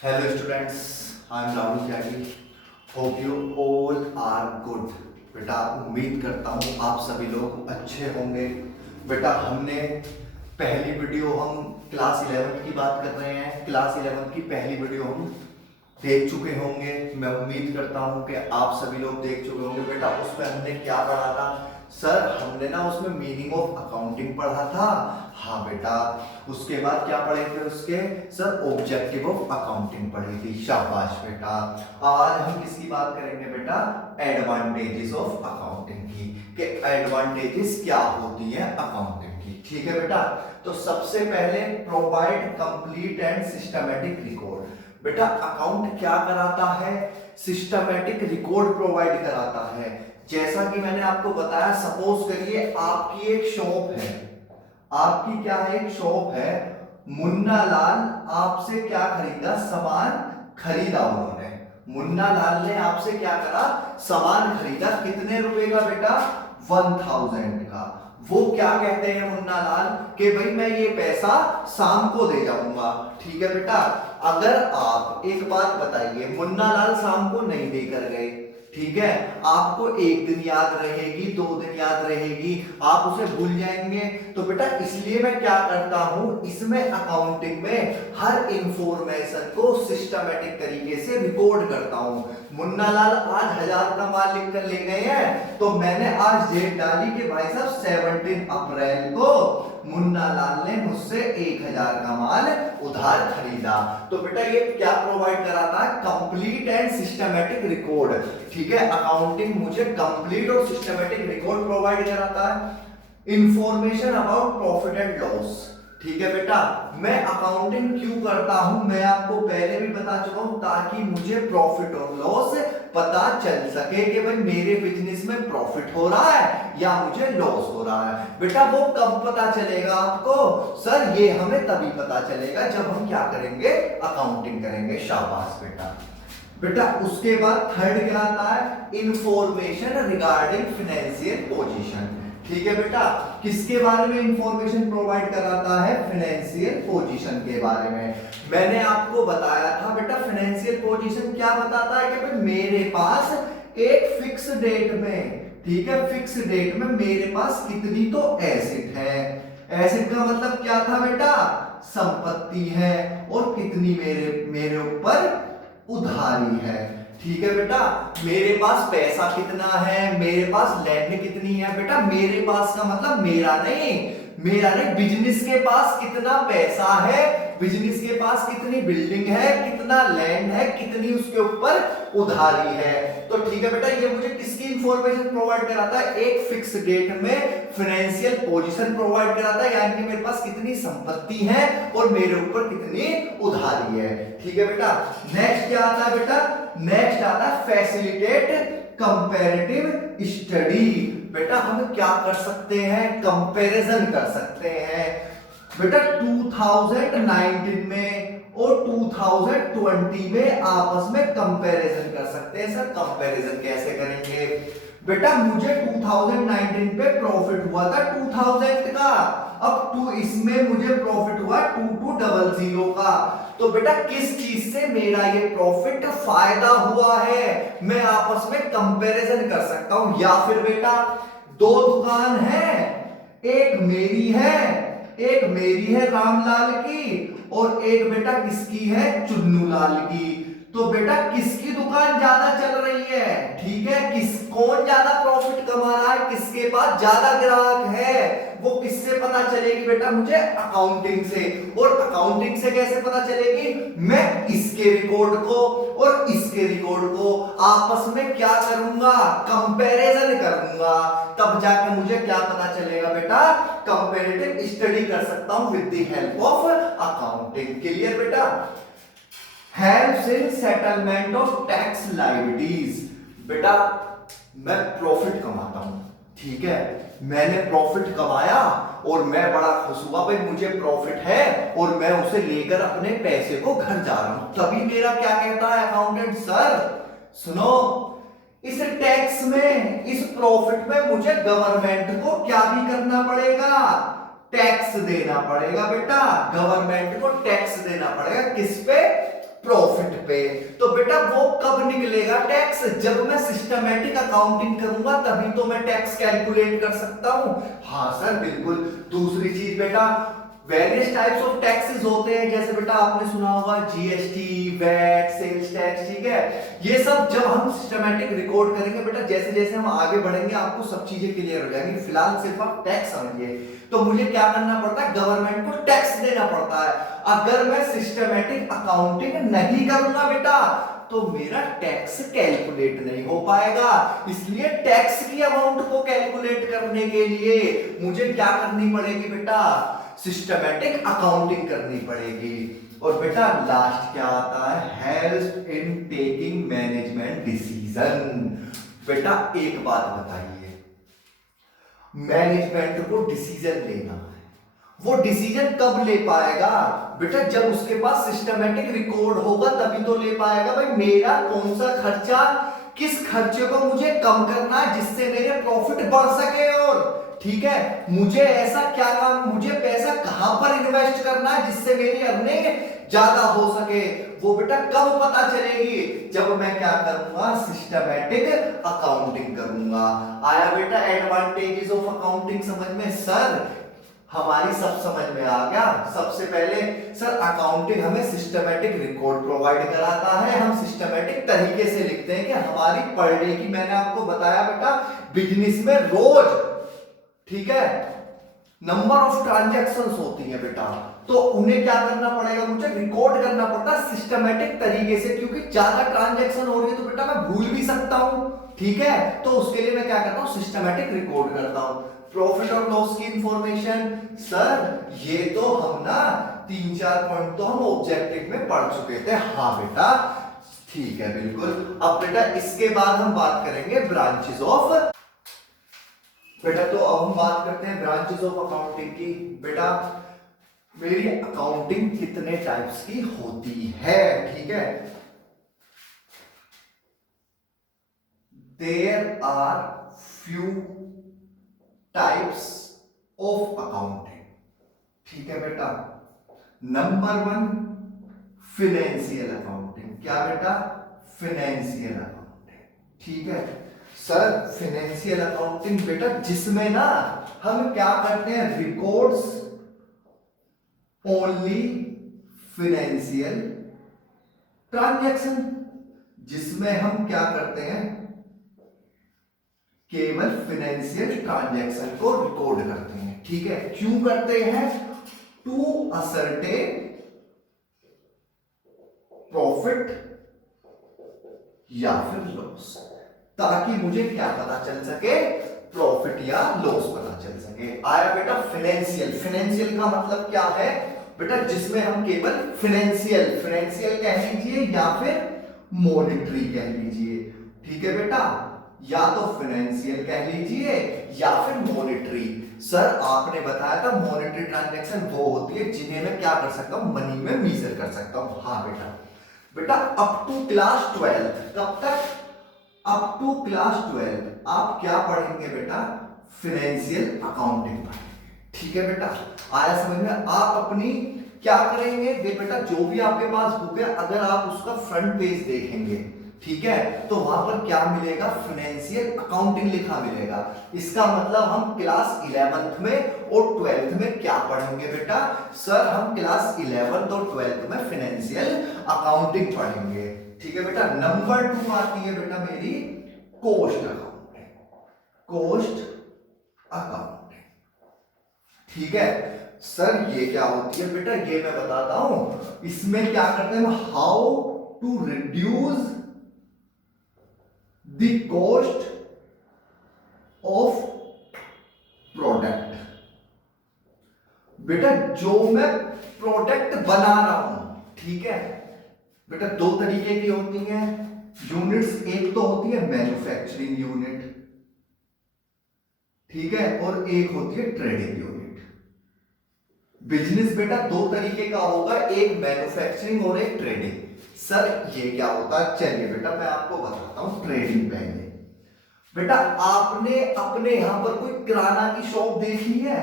Hello students, I am Rahul Tyagi. Hope you all are good. बेटा उम्मीद करता हूँ आप सभी लोग अच्छे होंगे. बेटा हमने पहली वीडियो हम क्लास 11 की बात कर रहे हैं. क्लास 11 की पहली वीडियो हम देख चुके होंगे. मैं उम्मीद करता हूँ कि आप सभी लोग देख चुके होंगे. बेटा उसमें हमने क्या पढ़ा था सर? हमने ना उसमें मीनिंग ऑफ अकाउंटिंग पढ़ा था. हाँ बेटा. उसके बाद क्या पढ़े थे उसके सर? ऑब्जेक्टिव ऑफ अकाउंटिंग पढ़ी थी. शाबाश बेटा. आज हम किसकी बात करेंगे बेटा? एडवांटेजेस ऑफ अकाउंटिंग की, कि एडवांटेजेस क्या होती है अकाउंटिंग की. ठीक है बेटा. तो सबसे पहले provide complete and systematic record. बेटा अकाउंट क्या कराता है? सिस्टमैटिक रिकॉर्ड प्रोवाइड कराता है. जैसा कि मैंने आपको बताया, सपोज करिए आपकी एक शॉप है. आपकी क्या है? एक शॉप है. मुन्ना लाल आपसे क्या खरीदा? सामान खरीदा उन्होंने. मुन्ना लाल ने आपसे क्या करा? सामान खरीदा. कितने रुपए का बेटा? 1000 का. वो क्या कहते हैं मुन्ना लाल कि भाई मैं ये पैसा शाम को दे जाऊंगा. ठीक है बेटा. अगर आप एक बात बताइए, मुन्ना लाल शाम को नहीं देकर गए, ठीक है, आपको एक दिन याद रहेगी, 2 दिन याद रहेगी, आप उसे भूल जाएंगे. तो बेटा इसलिए मैं क्या करता हूं, इसमें अकाउंटिंग में हर इंफॉर्मेशन को सिस्टमैटिक तरीके से रिकॉर्ड करता हूं. मुन्ना लाल आज 1000 का माल लिख कर ले गए हैं, तो मैंने आज डेट डाली कि भाई साहब 17 अप्रैल को मुन्ना लाल ने मुझसे 1000 का माल उधार खरीदा. तो बेटा ये क्या प्रोवाइड कराता है? Complete and systematic record. ठीक है. अकाउंटिंग मुझे कंप्लीट और सिस्टमैटिक रिकॉर्ड प्रोवाइड कराता है. Information about profit and loss. ठीक है बेटा. मैं अकाउंटिंग क्यों करता हूं मैं आपको पहले भी बता चुका हूं, ताकि मुझे प्रॉफिट और लॉस पता चल सके कि भाई मेरे बिजनेस में प्रॉफिट हो रहा है या मुझे लॉस हो रहा है. बेटा वो कब पता चलेगा आपको? सर ये हमें तभी पता चलेगा जब हम क्या करेंगे? अकाउंटिंग करेंगे. शाबाश बेटा. बेटा उसके बाद थर्ड क्या आता है? Information regarding financial position. ठीक है बेटा. किसके बारे में इंफॉर्मेशन प्रोवाइड कराता है? फाइनेंशियल पोजीशन के बारे में. मैंने आपको बताया था बेटा फाइनेंशियल पोजीशन क्या बताता है कि भाई मेरे पास एक फिक्स डेट में, ठीक है, फिक्स डेट में मेरे पास कितनी तो एसेट है. एसेट का मतलब क्या था बेटा? संपत्ति है. और कितनी मेरे ऊपर उधारी है. ठीक है बेटा. मेरे पास पैसा कितना है, मेरे पास लैंड कितनी है. बेटा मेरे पास का मतलब मेरा नहीं, बिजनेस के पास कितना पैसा है, बिजनेस के पास कितनी बिल्डिंग है, कितना लैंड है, कितनी उसके ऊपर उधारी है. तो ठीक है बेटा. ये मुझे किसकी इंफॉर्मेशन प्रोवाइड कराता है? एक फिक्स डेट में फाइनेंशियल पोजीशन प्रोवाइड कराता है, यानी कि मेरे पास कितनी संपत्ति है और मेरे ऊपर कितनी उधारी है. ठीक है बेटा. नेक्स्ट क्या आता है बेटा? नेक्स्ट आता है फैसिलिटेट कंपैरेटिव स्टडी. बेटा हम क्या कर सकते हैं? कंपैरिजन कर सकते हैं. बेटा 2019 में और 2020 में आपस में कंपैरिजन कर सकते हैं. सर कंपैरिजन कैसे करेंगे? बेटा मुझे 2019 पे प्रॉफिट हुआ था 2000 का. अब इसमें मुझे प्रॉफिट हुआ 2200 का. तो बेटा किस चीज से मेरा ये प्रॉफिट फायदा हुआ है, मैं आपस में कंपैरिजन कर सकता हूं. या फिर बेटा 2 दुकान है, एक मेरी है रामलाल की, और एक बेटा किसकी है? चुन्नू लाल की. तो बेटा किसकी दुकान ज्यादा चल रही है? ठीक है. कौन ज्यादा प्रॉफिट कमा रहा है, किसके पास ज्यादा ग्राहक है, वो किससे पता चलेगी बेटा? मुझे अकाउंटिंग से. और अकाउंटिंग से कैसे पता चलेगी? मैं इसके रिकॉर्ड को और इसके रिकॉर्ड को आपस में क्या करूंगा? कंपैरिजन करूंगा. तब जाकर मुझे क्या पता चलेगा बेटा? कंपैरेटिव स्टडी कर सकता हूं with the help of accounting. Clear बेटा? Helps in settlement of tax liabilities. बेटा मैं प्रॉफिट कमाता हूं, ठीक है, मैंने प्रॉफिट कमाया और मैं बड़ा खुश हुआ, भाई मुझे प्रॉफिट है और मैं उसे लेकर अपने पैसे को घर जा रहा हूं. तभी मेरा क्या कहता है अकाउंटेंट? सर सुनो, इस टैक्स में, इस प्रॉफिट में मुझे गवर्नमेंट को क्या भी करना पड़ेगा? टैक्स देना पड़ेगा. बेटा गवर्नमेंट को टैक्स देना पड़ेगा. किस पे? प्रॉफिट पे। तो बेटा वो कब निकलेगा टैक्स? जब मैं सिस्टमैटिक अकाउंटिंग करूंगा तभी तो मैं टैक्स कैलकुलेट कर सकता हूं। हाँ सर बिल्कुल। दूसरी चीज बेटा, वेरियस टाइप्स ऑफ टैक्सेस होते हैं, जैसे बेटा आपने सुना होगा जीएसटी, वैट, सेल्स टैक्स, ठीक है। ये सब जब हम सिस्टमैटिक रिकॉर्ड करेंगे बेटा, जैसे जैसे हम आगे बढ़ेंगे आपको सब चीजें क्लियर हो जाएंगी। फिलहाल सिर्फ आप टैक्स समझिए। तो मुझे क्या करना पड़ता है? गवर्नमेंट को टैक्स देना पड़ता है। अगर मैं सिस्टमैटिक अकाउंटिंग नहीं करूंगा बेटा तो मेरा टैक्स कैलकुलेट नहीं हो पाएगा। इसलिए टैक्स की अमाउंट को कैलकुलेट करने के लिए मुझे क्या करनी पड़ेगी बेटा? सिस्टमैटिक अकाउंटिंग करनी पड़ेगी। और बेटा लास्ट क्या आता है? Help in taking management decision. बेटा एक बात बताइए, मैनेजमेंट को डिसीजन लेना है, वो डिसीजन कब ले पाएगा बेटा? जब उसके पास सिस्टमैटिक रिकॉर्ड होगा तभी तो ले पाएगा। भाई मेरा कौन सा खर्चा, किस खर्चे को मुझे कम करना है जिससे मेरे प्रॉफिट बढ़ सके, और ठीक है मुझे ऐसा क्या काम, मुझे पैसा कहां पर इन्वेस्ट करना है जिससे मेरी अर्निंग ज्यादा हो सके, वो बेटा कब पता चलेगी? जब मैं क्या करूंगा? सिस्टमैटिक अकाउंटिंग करूंगा। आया बेटा एडवांटेजेस ऑफ अकाउंटिंग समझ में? सर हमारी सब समझ में आ गया। सबसे पहले सर अकाउंटिंग हमें सिस्टमैटिक रिकॉर्ड प्रोवाइड कराता है। हम सिस्टमैटिक तरीके से लिखते हैं कि हमारी पर डे की, मैंने आपको बताया बेटा बिजनेस में रोज, ठीक है, नंबर ऑफ ट्रांजैक्शंस होती है बेटा, तो उन्हें क्या करना पड़ेगा? मुझे रिकॉर्ड करना पड़ता है सिस्टमैटिक तरीके से, क्योंकि ज्यादा ट्रांजैक्शन हो रही है तो बेटा मैं भूल भी सकता हूं, ठीक है। तो उसके लिए मैं क्या करता हूं? सिस्टमैटिक रिकॉर्ड करता हूं। प्रॉफिट और लॉस की इंफॉर्मेशन, सर ये तो हम ना 3-4 पॉइंट तो हम ऑब्जेक्टिव में पढ़ चुके थे। हाँ बेटा ठीक है बिल्कुल। अब बेटा इसके बाद हम बात करेंगे ब्रांचेस ऑफ, बेटा तो अब हम बात करते हैं ब्रांचेस ऑफ अकाउंटिंग की। बेटा मेरी अकाउंटिंग कितने टाइप्स की होती है, ठीक है। There are few types of accounting, ठीक है बेटा। Number 1 financial accounting. क्या बेटा? फिनेंशियल अकाउंटिंग, ठीक है। सर फिनेंशियल अकाउंटिंग बेटा जिसमें ना हम क्या करते हैं? रिकॉर्ड्स ओनली फिनेंशियल ट्रांजैक्शन, जिसमें हम क्या करते हैं? केवल फिनेंशियल ट्रांजैक्शन को रिकॉर्ड करते हैं, ठीक है। क्यों करते हैं? टू असर्टेन प्रॉफिट या फिर लॉस, ताकि मुझे क्या पता चल सके? प्रॉफिट या लॉस पता चल सके। आया बेटा फिनेंशियल। फिनेंशियल का मतलब क्या है बेटा? जिसमें हम केवल फिनेंशियल, फिनेंशियल कह लीजिए या फिर मॉनेटरी कह लीजिए, ठीक है बेटा। या तो फिनेंशियल कह लीजिए या फिर मॉनेटरी। सर आपने बताया था मॉनेटरी ट्रांजैक्शन वो होती है जिन्हें मैं क्या कर सकता हूं? मनी में मेजर कर सकता हूं। हाँ बेटा। बेटा अप टू क्लास 12, कब तक? अप टू क्लास 12 आप क्या पढ़ेंगे बेटा? फिनेंशियल अकाउंटिंग पढ़ेंगे, ठीक है बेटा। आया समझ में? आप अपनी क्या करेंगे बेटा? जो भी आपके पास बुक है, अगर आप उसका फ्रंट पेज देखेंगे, ठीक है, तो वहां पर क्या मिलेगा? फिनेंशियल अकाउंटिंग लिखा मिलेगा। इसका मतलब हम क्लास 11th में और 12th में क्या पढ़ेंगे बेटा? सर हम क्लास 11th और 12th में फिनेंशियल अकाउंटिंग पढ़ेंगे, ठीक है बेटा। नंबर 2 आती है बेटा मेरी कॉस्ट अकाउंटिंग, कॉस्ट अकाउंटिंग, ठीक है। सर ये क्या होती है बेटा? ये मैं बताता हूं। इसमें क्या करते हैं? How to reduce the cost of product. बेटा जो मैं प्रोडक्ट बना रहा हूं, ठीक है बेटा, दो तरीके की होती हैं यूनिट्स। एक तो होती है मैन्युफैक्चरिंग यूनिट, ठीक है, और एक होती है ट्रेडिंग यूनिट। बिजनेस बेटा दो तरीके का होगा, एक मैन्युफैक्चरिंग और एक ट्रेडिंग। सर ये क्या होता है? चलिए बेटा मैं आपको बताता हूं। ट्रेडिंग पहले बेटा, आपने अपने यहां पर कोई किराना की शॉप देखी है?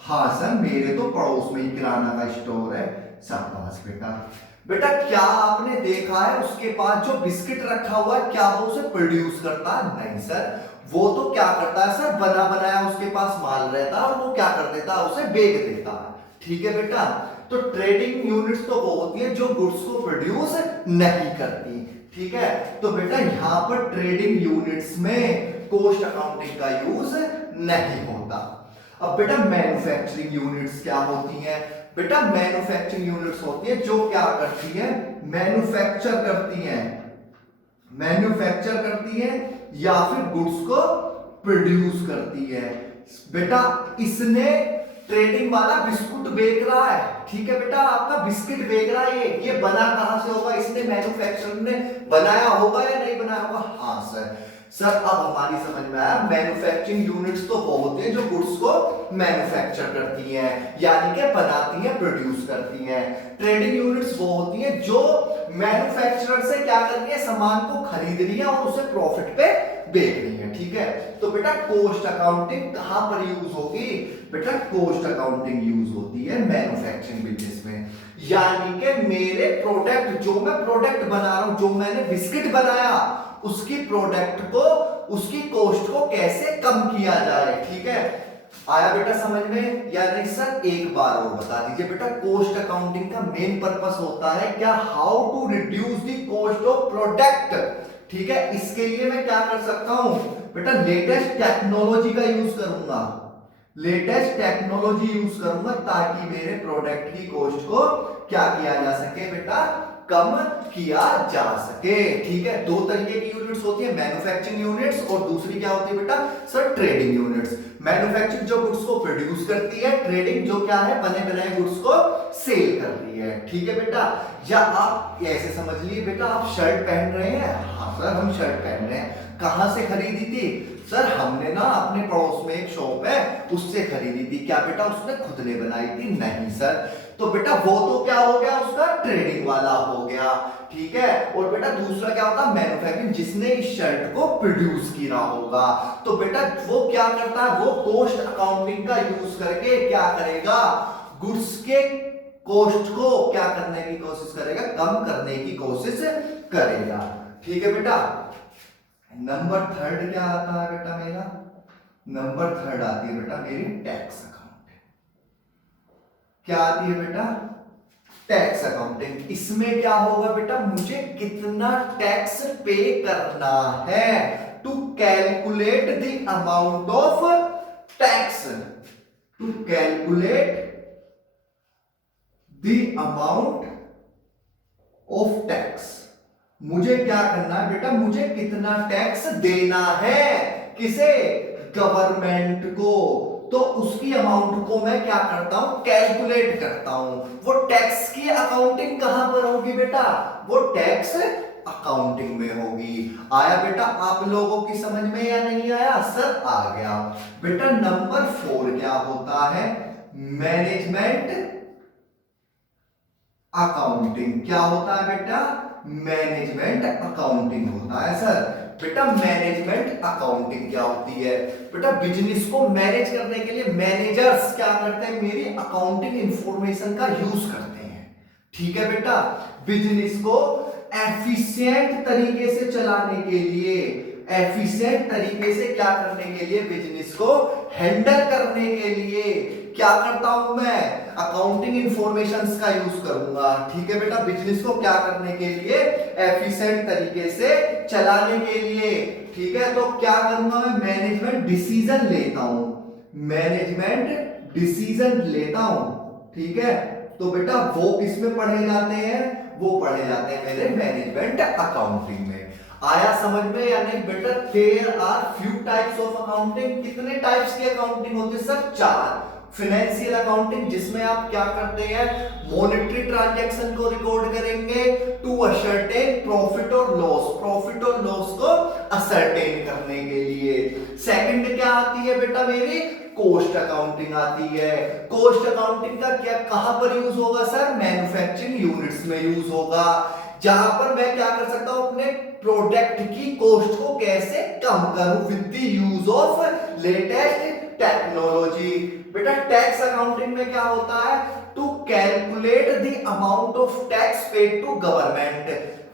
हाँ सर मेरे तो पड़ोस में ही किराना का स्टोर है। शाबाश बेटा। बेटा क्या आपने देखा है उसके पास जो बिस्किट रखा हुआ है, क्या वो उसे प्रोड्यूस करता है? नहीं सर, वो तो क्या करता है सर, बना बनाया उसके पास माल रहता है और वो क्या कर देता है, उसे बेच देता है। ठीक है बेटा, तो ट्रेडिंग यूनिट्स तो वो होती है जो गुड्स को प्रोड्यूस नहीं करती। ठीक है, तो बेटा यहां पर ट्रेडिंग यूनिट्स में कॉस्ट अकाउंटिंग का यूज नहीं होता। अब बेटा मैन्युफैक्चरिंग यूनिट्स क्या होती हैं? बेटा मैन्युफैक्चरिंग यूनिट्स होती है जो क्या करती है, मैन्युफैक्चर करती हैं, मैन्युफैक्चर करती है या फिर गुड्स को प्रोड्यूस करती है। बेटा इसने ट्रेडिंग वाला बिस्कुट बेच रहा है, ठीक है बेटा, आपका बिस्किट बेच रहा है, ये बना कहां से होगा? इसने मैन्युफैक्चर ने बनाया होगा या नहीं बनाया होगा? हाँ सर। सर अब हमारी समझ में आया, मैन्युफैक्चरिंग यूनिट्स तो वो होती हैं जो गुड्स को मैन्युफैक्चर करती हैं, यानी कि बनाती हैं, प्रोड्यूस करती हैं। ट्रेडिंग यूनिट्स वो होती हैं जो मैन्युफैक्चरर से क्या करती है, सामान को खरीद रही है और उसे प्रॉफिट पे बेच रही है। ठीक है, तो बेटा कॉस्ट अकाउंटिंग कहां पर यूज होगी? बेटा कॉस्ट अकाउंटिंग यूज होती है मैन्युफैक्चरिंग बिजनेस में, यानी कि मेरे प्रोडक्ट, जो मैं प्रोडक्ट बना रहा हूं, जो मैंने बिस्किट बनाया, उसकी प्रोडक्ट को, उसकी कॉस्ट को कैसे कम किया जाए। ठीक है, आया बेटा समझ में या नहीं? सर एक बार और बता दीजिए बेटा, कॉस्ट अकाउंटिंग का मेन पर्पस होता है क्या? How to reduce the cost of product. ठीक है, इसके लिए मैं क्या कर सकता हूं बेटा? लेटेस्ट टेक्नोलॉजी का यूज करूंगा, लेटेस्ट टेक्नोलॉजी यूज करूंगा ताकि मेरे प्रोडक्ट की कॉस्ट को क्या किया जा सके बेटा? कम किया जा सके। ठीक है, दो तरीके की यूनिट्स होती है, मैन्युफैक्चरिंग यूनिट्स और दूसरी क्या होती है बेटा? Sir trading units. मैन्युफैक्चरिंग जो गुड्स को प्रोड्यूस करती है, ट्रेडिंग जो क्या है, बने बनाए गुड्स को सेल कर रही है। ठीक है बेटा, या आप ऐसे समझ लीजिए बेटा, आप शर्ट पहन रहे हैं। हाँ सर हम शर्ट पहन रहे हैं, कहां से खरीदी थी? सर हमने ना अपने पड़ोस में एक शॉप है उससे खरीदी थी। क्या बेटा उसने खुद ने बनाई थी? नहीं सर। तो बेटा वो तो क्या हो गया, उसका ट्रेडिंग वाला हो गया। ठीक है, और बेटा दूसरा क्या होता है? मैन्युफैक्चरिंग, जिसने इस शर्ट को प्रोड्यूस किया होगा। तो बेटा वो क्या करता है, वो कॉस्ट अकाउंटिंग का यूज करके क्या करेगा? गुड्स के कॉस्ट को क्या करने की कोशिश करेगा? कम करने की कोशिश करेगा। ठीक है बेटा, नंबर थर्ड क्या आता है बेटा मेरा? नंबर थर्ड आती है बेटा मेरी टैक्स अकाउंटिंग। क्या आती है बेटा? Tax accounting. इसमें क्या होगा बेटा? मुझे कितना टैक्स पे करना है, to calculate the amount of tax, to calculate the amount of tax. मुझे क्या करना है बेटा? मुझे कितना टैक्स देना है, किसे? गवर्नमेंट को। तो उसकी अमाउंट को मैं क्या करता हूं? कैलकुलेट करता हूं। वो टैक्स की अकाउंटिंग कहां पर होगी बेटा? वो टैक्स अकाउंटिंग में होगी। आया बेटा आप लोगों की समझ में या नहीं आया? सर आ गया। बेटा नंबर 4 क्या होता है? Management accounting. क्या होता है बेटा? मैनेजमेंट अकाउंटिंग होता है सर। बेटा मैनेजमेंट अकाउंटिंग क्या होती है? बेटा बिजनेस को मैनेज करने के लिए मैनेजर्स क्या करते हैं? मेरी अकाउंटिंग इंफॉर्मेशन का यूज करते हैं। ठीक है बेटा, बिजनेस को एफिशिएंट तरीके से चलाने के लिए, एफिशिएंट तरीके से क्या करने के लिए, बिजनेस को हैंडल करने के लिए क्या करता हूं मैं? अकाउंटिंग इंफॉर्मेशंस का यूज करूंगा। ठीक है बेटा, बिजनेस को क्या करने के लिए? एफिशिएंट तरीके से चलाने के लिए। ठीक है, तो क्या करूंगा मैं? मैनेजमेंट डिसीजन लेता हूं, मैनेजमेंट डिसीजन लेता हूं। ठीक है, तो बेटा वो किसमें पढ़े जाते हैं? वो पढ़े जाते हैं मेरे मैनेजमेंट अकाउंटिंग में। आया समझ में या नहीं बेटा? There are few types of accounting. कितने टाइप्स की अकाउंटिंग होती है सर? 4। फिनेंशियल अकाउंटिंग, जिसमें आप क्या करते हैं? मॉनेटरी ट्रांजैक्शन को रिकॉर्ड करेंगे टू असर्टेन प्रॉफिट और लॉस, प्रॉफिट और लॉस को असर्टेन करने के लिए। सेकंड क्या आती है बेटा मेरी? कॉस्ट अकाउंटिंग आती है। कॉस्ट अकाउंटिंग का क्या कहां पर यूज होगा सर? मैन्युफैक्चरिंग यूनिट्स में यूज होगा, जहां पर मैं क्या कर सकता हूं? अपने प्रोडक्ट की कॉस्ट को कैसे कम करूं with the use of latest technology. बेटा टैक्स अकाउंटिंग में क्या होता है, to calculate the amount of tax paid to government.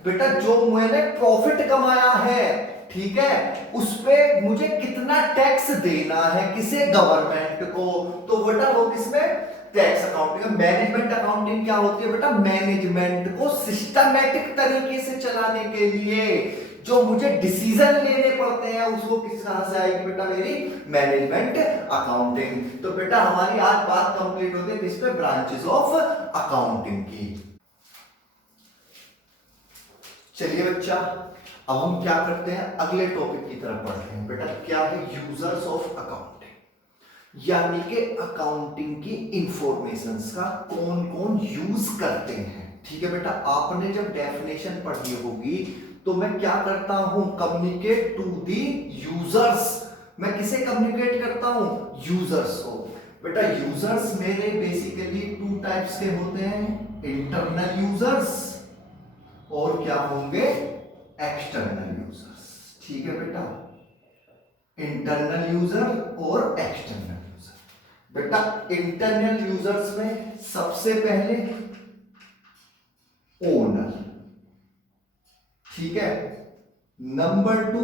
बेटा जो मैंने प्रॉफिट कमाया है, ठीक है, उस पे मुझे कितना टैक्स देना है, किसे, गवर्नमेंट को। तो बेटा वो किसमें, टैक्स अकाउंटिंग। मैनेजमेंट अकाउंटिंग क्या होती है बेटा, मैनेजमेंट को सिस्टमैटिक तरीके से चलाने के लिए जो मुझे डिसीजन लेने पड़ते हैं, उसको किस तरह से आएगी बेटा, मेरी मैनेजमेंट अकाउंटिंग। तो बेटा हमारी आज बात कंप्लीट होती है किस पे, ब्रांचेस ऑफ अकाउंटिंग की। चलिए बच्चा, अब हम क्या करते हैं, अगले टॉपिक की तरफ बढ़ते हैं। बेटा क्या है, यूजर्स ऑफ अकाउंटिंग, यानी कि अकाउंटिंग की इंफॉर्मेशंस का कौन कौन यूज करते हैं। ठीक है बेटा, आपने जब डेफिनेशन पढ़ी होगी तो मैं क्या करता हूं, कम्युनिकेट टू दी यूजर्स। मैं किसे कम्युनिकेट करता हूं, यूजर्स को। बेटा यूजर्स मेरे बेसिकली टू टाइप्स के होते हैं, इंटरनल यूजर्स और क्या होंगे, एक्सटर्नल यूजर्स। ठीक है बेटा, इंटरनल यूजर और एक्सटर्नल यूजर। बेटा इंटरनल यूजर्स में सबसे पहले ओनर, ठीक है, नंबर 2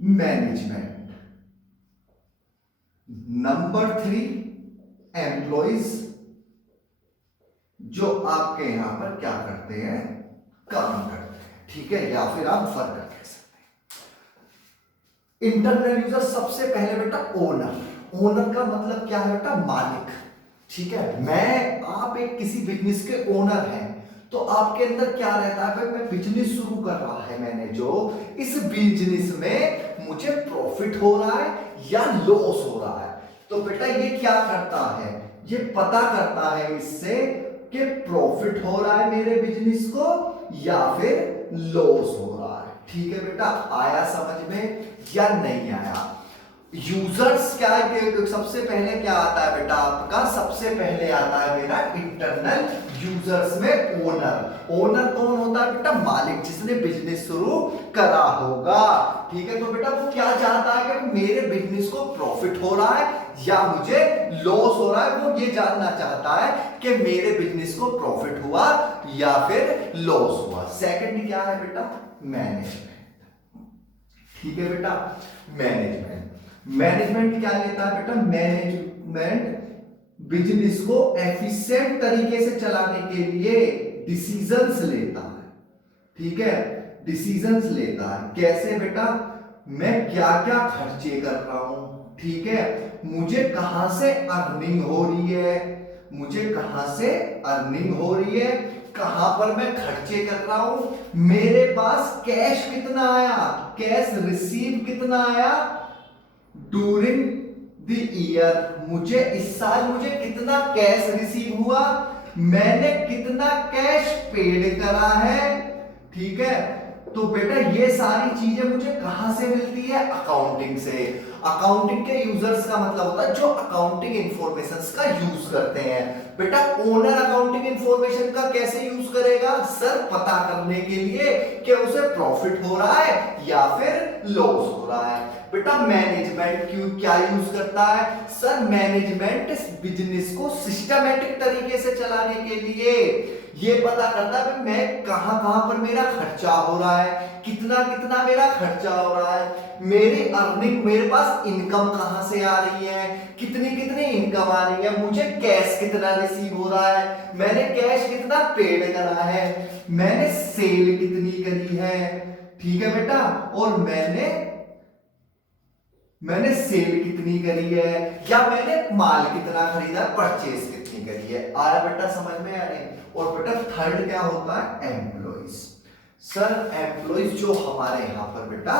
मैनेजमेंट, नंबर 3 एम्प्लॉइज जो आपके यहां पर क्या करते हैं, काम करते हैं। ठीक है, या फिर आप वर्कर कह सकते हैं। इंटरनल यूजर सबसे पहले बेटा ओनर। ओनर का मतलब क्या है बेटा, मालिक। ठीक है, मैं, आप एक किसी बिजनेस के ओनर हैं, तो आपके अंदर क्या रहता है, भाई मैं बिजनेस शुरू कर रहा है मैंने, जो इस बिजनेस में मुझे प्रॉफिट हो रहा है या लॉस हो रहा है। तो बेटा ये क्या करता है, ये पता करता है इससे कि प्रॉफिट हो रहा है मेरे बिजनेस को या फिर लॉस हो रहा है। ठीक है बेटा, आया समझ में या नहीं आया। यूजर्स क्या है, सबसे पहले क्या आता है बेटा आपका, सबसे पहले आता है मेरा इंटरनल यूजर्स में ओनर। ओनर कौन होता है बेटा, मालिक, जिसने बिजनेस शुरू करा होगा। ठीक है, तो बेटा वो क्या चाहता है कि मेरे बिजनेस को प्रॉफिट हो रहा है या मुझे लॉस हो रहा है। वो ये जानना चाहता है कि मेरे बिजनेस को प्रॉफिट हुआ या फिर लॉस हुआ। सेकंड क्या है बेटा, मैनेजमेंट। ठीक है बेटा, मैनेजमेंट। मैनेजमेंट क्या लेता है बेटा, मैनेजमेंट बिजनेस को एफिशिएंट तरीके से चलाने के लिए डिसीजंस लेता है। ठीक है, डिसीजंस लेता है। कैसे बेटा, मैं क्या क्या खर्चे कर रहा हूं, ठीक है, मुझे कहां से अर्निंग हो रही है, मुझे कहां से अर्निंग हो रही है, कहां पर मैं खर्चे कर रहा हूं, मेरे पास कैश कितना आया, कैश रिसीव कितना आया ड्यूरिंग द ईयर, मुझे इस साल मुझे कितना कैश रिसीव हुआ, मैंने कितना कैश पेड करा है। ठीक है, तो बेटा ये सारी चीजें मुझे कहां से मिलती है, अकाउंटिंग से। अकाउंटिंग के यूजर्स का मतलब होता है जो अकाउंटिंग इंफॉर्मेशंस का यूज करते हैं। बेटा ओनर अकाउंटिंग इंफॉर्मेशन का कैसे यूज करेगा, सर पता करने के लिए कि उसे प्रॉफिट हो रहा है या फिर लॉस हो रहा है। बेटा मैनेजमेंट क्यों क्या यूज करता है, सर मैनेजमेंट बिजनेस को सिस्टमैटिक तरीके से चलाने के लिए ये पता करता है मैं कहां कहां पर मेरा खर्चा हो रहा है, कितना कितना मेरा खर्चा हो रहा है, मेरी अर्निंग, मेरे पास इनकम कहां से आ रही है, कितनी कितनी इनकम आ रही है, मुझे कैश कितना रिसीव हो रहा है, मैंने कैश कितना पेड करा है, मैंने सेल कितनी करी है। ठीक है बेटा, और मैंने सेल कितनी करी है या मैंने माल कितना खरीदा, परचेज कितनी करी है। आया बेटा समझ में आ रही। और बेटा थर्ड क्या होता है, एम्प्लॉइज। सर एम्प्लॉइज जो हमारे यहां पर बेटा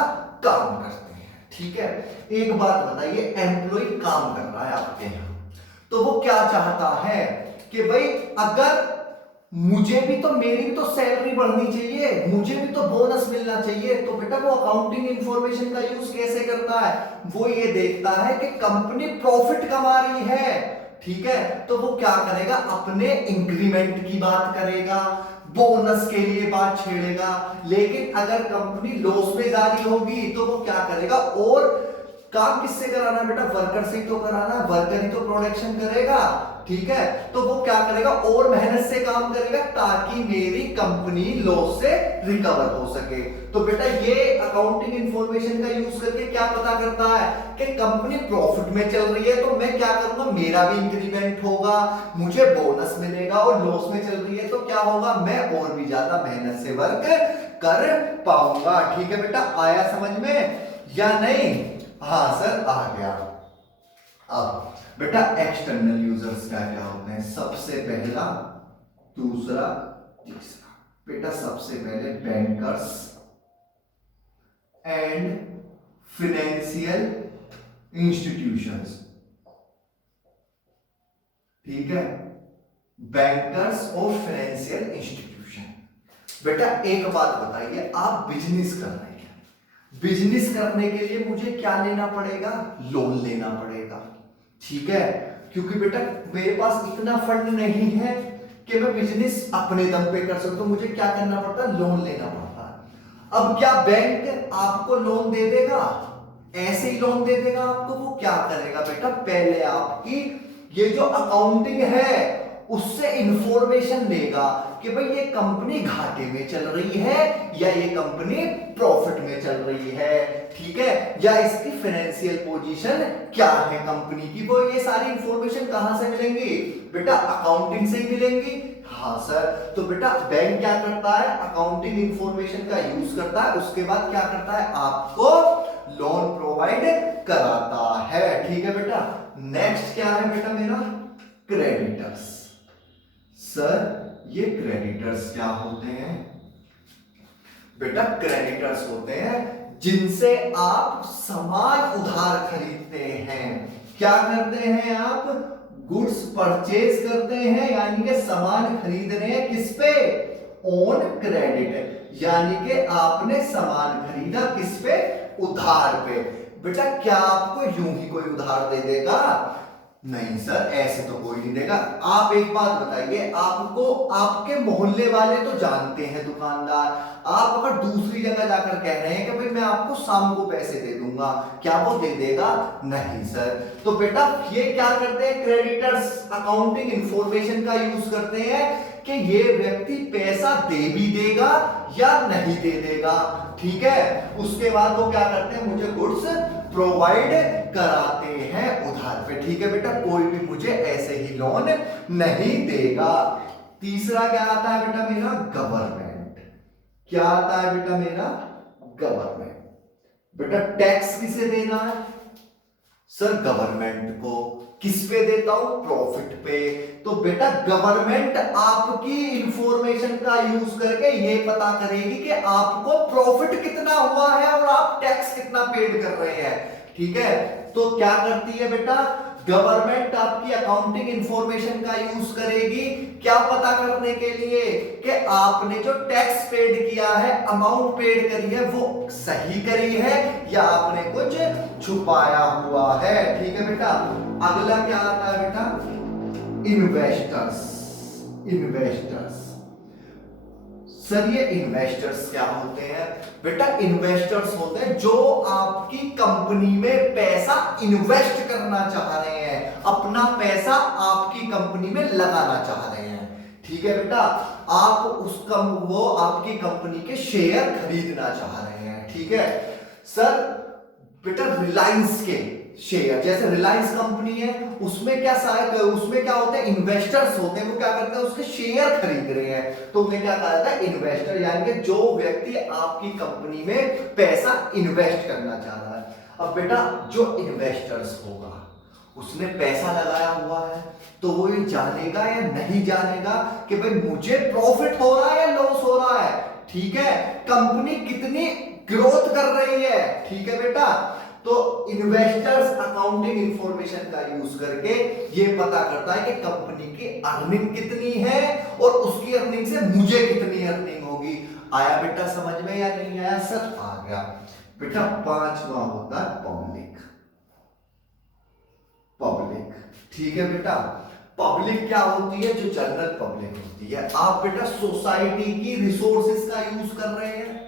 काम करते हैं। ठीक है, एक बात बताइए, एम्प्लॉय काम कर रहा है आपके यहां, तो वो क्या चाहता है कि भाई अगर मुझे भी तो, मेरी भी तो सैलरी बढ़नी चाहिए, मुझे भी तो बोनस मिलना चाहिए, तो बेटा वो अकाउंटिंग इंफॉर्मेशन का यूज कैसे करता है, वो ये देखता है कि कंपनी प्रॉफिट कमा रही है। ठीक है, तो वो क्या करेगा, अपने इंक्रीमेंट की बात करेगा, बोनस के लिए बात छेड़ेगा। लेकिन अगर कंपनी लॉस में जा रही होगी तो वो क्या करेगा, और काम किससे कराना है बेटा, वर्कर से ही तो कराना है, वर्कर ही तो प्रोडक्शन करेगा, ठीक है। तो वो क्या करेगा, और मेहनत से काम करेगा ताकि मेरी कंपनी लॉस से रिकवर हो सके। तो बेटा ये अकाउंटिंग इंफॉर्मेशन का यूज करके क्या पता करता है कि कंपनी प्रॉफिट में चल रही है तो मैं क्या करूंगा, मेरा भी इंक्रीमेंट होगा, मुझे बोनस मिलेगा, और लॉस में चल रही है तो क्या होगा, मैं और भी ज्यादा मेहनत से वर्क कर पाऊंगा। ठीक है बेटा, आया समझ में या नहीं? हाँ सर आ गया। अब बेटा एक्सटर्नल यूजर्स क्या क्या होते हैं, सबसे पहला, दूसरा, तीसरा। बेटा सबसे पहले बैंकर्स एंड फाइनेंशियल इंस्टीट्यूशंस, ठीक है, बैंकर्स और फाइनेंशियल इंस्टीट्यूशन। बेटा एक बात बताइए, आप बिजनेस कर रहे हैं, बिजनेस करने के लिए मुझे क्या लेना पड़ेगा, लोन लेना पड़ेगा, ठीक है, क्योंकि बेटा मेरे पास इतना फंड नहीं है कि मैं बिजनेस अपने दम पे कर सकूं, तो मुझे क्या करना पड़ता है, लोन लेना पड़ता है। अब क्या बैंक आपको लोन दे देगा, ऐसे ही लोन दे देगा आपको? वो क्या करेगा बेटा, पहले आपकी ये जो अकाउंटिंग है उससे इंफॉर्मेशन लेगा कि भाई ये कंपनी घाटे में चल रही है या ये कंपनी प्रॉफिट में चल रही है, ठीक है, या इसकी फाइनेंशियल पोजीशन क्या है कंपनी की। वो ये सारी इंफॉर्मेशन कहां से मिलेंगी बेटा, अकाउंटिंग से ही मिलेंगी। हाँ सर, तो बेटा बैंक क्या करता है, अकाउंटिंग इंफॉर्मेशन का यूज करता है, उसके बाद क्या करता है, आपको लोन प्रोवाइड कराता है। ठीक है बेटा, नेक्स्ट क्या है बेटा मेरा, क्रेडिटर्स। सर ये क्रेडिटर्स क्या होते हैं बेटा, क्रेडिटर्स होते हैं जिनसे आप सामान उधार खरीदते हैं। क्या करते हैं आप, गुड्स परचेज करते हैं, यानी कि सामान खरीद रहे हैं किस पे, ऑन क्रेडिट, यानी कि आपने सामान खरीदा किस पे, उधार पे। बेटा क्या आपको यूं ही कोई उधार दे देगा, नहीं सर ऐसे तो कोई नहीं देगा। आप एक बात बताइए, आपको आपके मोहल्ले वाले तो जानते हैं दुकानदार, आप अगर दूसरी जगह जाकर कह रहे हैं कि भाई मैं आपको शाम को पैसे दे दूंगा, क्या वो दे देगा, नहीं सर। तो बेटा ये क्या करते हैं, क्रेडिटर्स अकाउंटिंग इंफॉर्मेशन का यूज करते हैं कि ये व्यक्ति पैसा दे भी देगा या नहीं दे देगा, ठीक है। उसके बाद वो क्या करते हैं, मुझे गुड्स प्रोवाइड कराते हैं उधार पे, ठीक है बेटा, कोई भी मुझे ऐसे ही लोन नहीं देगा। तीसरा क्या आता है बेटा मेरा, गवर्नमेंट। क्या आता है बेटा मेरा, गवर्नमेंट। बेटा टैक्स किसे देना है, सर गवर्नमेंट को। किस पे देता हूं, प्रॉफिट पे। तो बेटा गवर्नमेंट आपकी इंफॉर्मेशन का यूज करके ये पता करेगी कि आपको प्रॉफिट कितना हुआ है और आप टैक्स कितना पेड कर रहे हैं, ठीक है। तो क्या करती है बेटा, गवर्नमेंट आपकी अकाउंटिंग इंफॉर्मेशन का यूज करेगी क्या पता करने के लिए कि आपने जो टैक्स पेड किया है, अमाउंट पेड करी है, वो सही करी है या आपने कुछ छुपाया हुआ है, ठीक है बेटा। अगला क्या आता है बेटा, इन्वेस्टर्स। इन्वेस्टर्स, सर ये इन्वेस्टर्स क्या होते हैं बेटा, इन्वेस्टर्स होते हैं जो आपकी कंपनी में पैसा इन्वेस्ट करना चाह रहे हैं, अपना पैसा आपकी कंपनी में लगाना चाह रहे हैं, ठीक है बेटा। आप वो आपकी कंपनी के शेयर खरीदना चाह रहे हैं, ठीक है। सर बेटा रिलायंस के शेयर, जैसे रिलायंस कंपनी है उसमें क्या होते हैं, इन्वेस्टर्स होते हैं, वो क्या करते हैं, उसके शेयर खरीद रहे हैं, तो उन्हें क्या कहा जाता है, इन्वेस्टर, यानी कि जो व्यक्ति आपकी कंपनी में पैसा इन्वेस्ट करना चाह रहा है। अब बेटा जो इन्वेस्टर्स होगा उसने पैसा लगाया हुआ है, तो वो ये जानेगा या नहीं जानेगा कि भाई मुझे प्रॉफिट हो रहा है या लॉस हो रहा है, ठीक है, कंपनी कितनी ग्रोथ कर रही है, ठीक है बेटा। तो इन्वेस्टर्स अकाउंटिंग इंफॉर्मेशन का यूज करके ये पता करता है कि कंपनी की अर्निंग कितनी है और उसकी अर्निंग से मुझे कितनी अर्निंग होगी। आया बेटा समझ में या नहीं आया, सर आ गया बेटा। पांचवा होता है पब्लिक। पब्लिक, ठीक है बेटा। पब्लिक क्या होती है, जो जनरल पब्लिक होती है। आप बेटा सोसाइटी की रिसोर्सेज का यूज कर रहे हैं,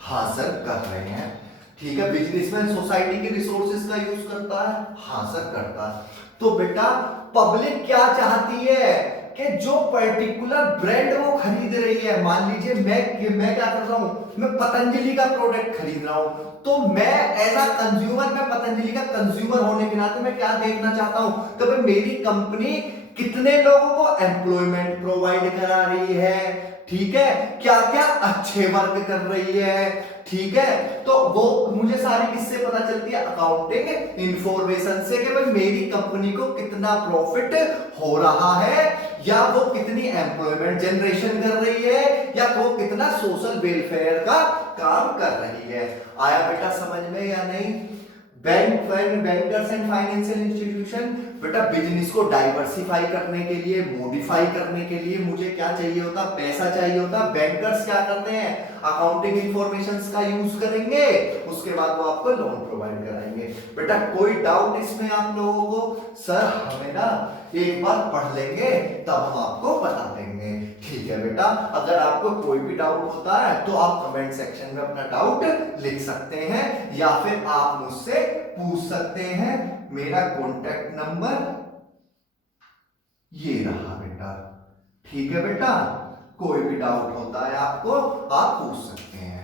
हाँ सर कर रहे हैं। ठीक है, बिजनेसमैन सोसाइटी के रिसोर्सेज का यूज करता है, हाँ सर करता है। तो बेटा पब्लिक क्या चाहती है कि जो पर्टिकुलर ब्रांड वो खरीद रही है, मान लीजिए मैं क्या कर रहा हूं, मैं पतंजलि का प्रोडक्ट खरीद रहा हूं, तो मैं एज अ कंज्यूमर, मैं पतंजलि का कंज्यूमर होने के नाते मैं क्या देखना चाहता हूं कि भाई मेरी कंपनी कितने लोगों को एम्प्लॉयमेंट प्रोवाइड करा रही है, ठीक है, क्या क्या अच्छे वर्क कर रही है, ठीक है। तो वो मुझे सारी किससे पता चलती है, अकाउंटिंग इंफॉर्मेशन से, कि भाई मेरी कंपनी को कितना प्रॉफिट हो रहा है, या वो कितनी एम्प्लॉयमेंट जनरेशन कर रही है, या वो कितना सोशल वेलफेयर का काम कर रही है। आया बेटा समझ में या नहीं? बैंकर्स एंड फाइनेंशियल इंस्टीट्यूशन, बेटा बिजनेस को डाइवर्सिफाई करने के लिए, मॉडिफाई करने के लिए मुझे क्या चाहिए होता, पैसा चाहिए होता। बैंकर्स क्या करते हैं, अकाउंटिंग इंफॉर्मेशंस का यूज करेंगे, उसके बाद वो आपको लोन प्रोवाइड कराएंगे। बेटा कोई डाउट इसमें आप लोगों को? सर हमें ना एक बार पढ़ लेंगे तब हम आपको बता देंगे। ठीक है बेटा, अगर आपको कोई भी डाउट होता है तो आप कमेंट सेक्शन में अपना डाउट लिख सकते हैं, या फिर आप मुझसे पूछ सकते हैं। मेरा कॉन्टैक्ट नंबर ये रहा बेटा, ठीक है बेटा, कोई भी डाउट होता है आपको आप पूछ सकते हैं।